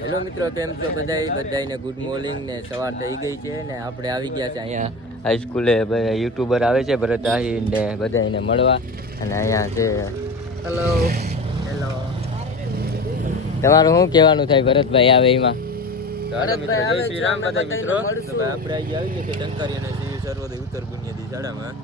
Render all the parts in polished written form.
Hello મિત્રો, કેમ છો બધાને ગુડ મોર્નિંગ ને સવાર થઈ ગઈ છે ને આપણે આવી ગયા છે અહીંયા હાઈસ્કૂલે. યુટ્યુબર આવે છે ભરત આહિર ને બધાને મળવા, અને અહીંયા છે. હેલો હેલો, તમારું શું કહેવાનું થાય ભરતભાઈ આવે એમાં? જય શ્રી રામ બધા મિત્રો. આપણે આવી ગયા છે ટંકારી અને શ્રી સર્વોદય ઉત્તર બુનિયાદી શાળામાં.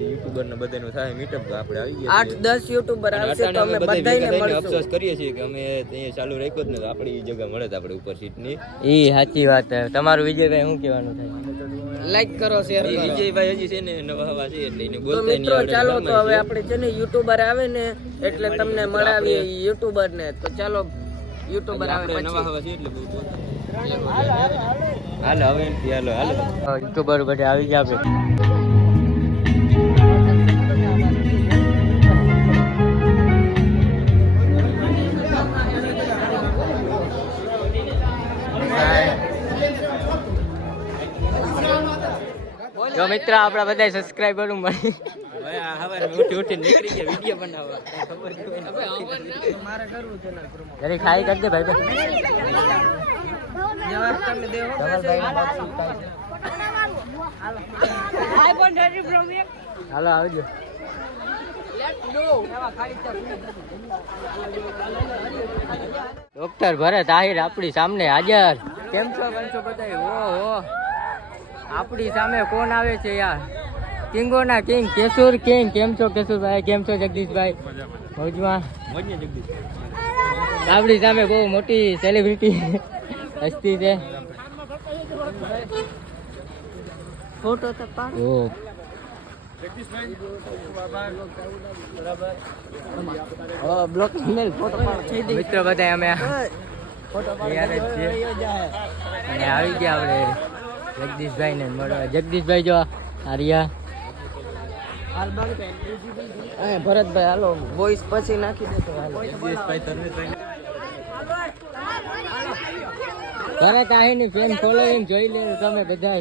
યુટ્યુબર ને બધાનું થાય મીટઅપ, તો આપણે આવી ગયા 8-10 યુટ્યુબર આવશે તો અમે બધાને મળશું. અફસોસ કરીએ છીએ કે અમે અહીંયા ચાલુ રાખ્યો જ ને, આપણી જગ્યા મળે તો આપણે ઉપર સીટ ની. ઈ સાચી વાત. તમારું વિજયભાઈ શું કહેવાનું થાય? લાઈક કરો, શેર કરો. વિજયભાઈ હજી છે ને નવા હવા છે એટલે એને બોલતા નહીં. મિત્રો ચાલો તો હવે આપણે છે ને યુટ્યુબર આવે ને એટલે તમને મળાવીએ યુટ્યુબર ને. તો ચાલો યુટ્યુબર આવે પછી નવા હવા છે એટલે હાલો હવે હાલો યુટ્યુબર બધા આવી ગયા આપણે. જો મિત્ર આપડા બધા સબસ્ક્રાઇબર મળી ઉઠી નીકળી ગયા વિડીયો બનાવવા. મારે કરવું છે ને જરી ખાઈ કરજે ભાઈ. હાલો આવજો. ડોક્ટર ભરત આહિર આપણી સામે હાજર. કેમ છો બધા? ઓહો, આપણી સામે કોણ આવે છે યાર? કિંગોના કિંગ કેશુર કિંગ. કેમ છો કેશુરભાઈ? કેમ છો જગદીશભાઈ? મોજમાં? આપણી સામે બહુ મોટી સેલિબ્રિટી હસ્તી છે. ફોટો તો પાડો. મિત્રો બધા અમે આવી ગયા આપણે જગદીશભાઈ ને મળવા. જગદીશભાઈ જો આર્યા ભરતભાઈ હાલો વોઇસ પછી નાખી દેતો. ભરત આહિર ની ફેન ફોલોઈંગ જોઈ લે તમે બધા.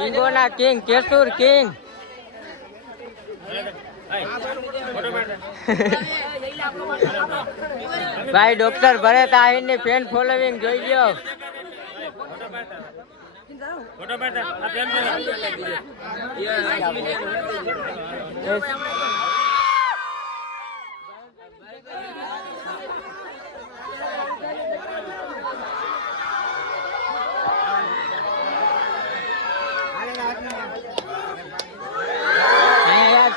કિંગોના કિંગ કેશુર કિંગ. ભાઈ ડોક્ટર ભરત આહિર ની ફેન ફોલોઈંગ જોઈ લ્યો.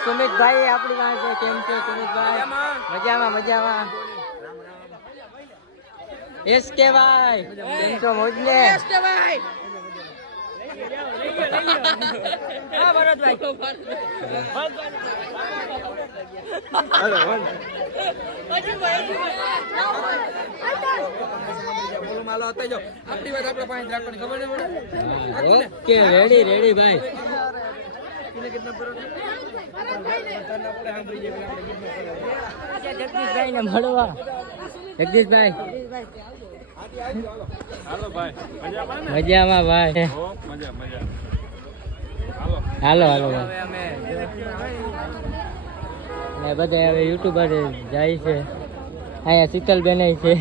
સુમિતભાઈ આપણી પાસે. કેમ છો સુમિતભાઈ? મજામાં મજામાં. એસકે ભાઈ કેમ છો? મોજને. એસકે ભાઈ હા ભરતભાઈ. ઓકે રેડી રેડી ભાઈ. જગદીશભાઈ ને મળવા. જગદીશભાઈ મજામાં ભાઈ? હાલો હાલો ને બધા હવે યુટ્યુબર જાય છે. અહીંયા શીતલબેન છે.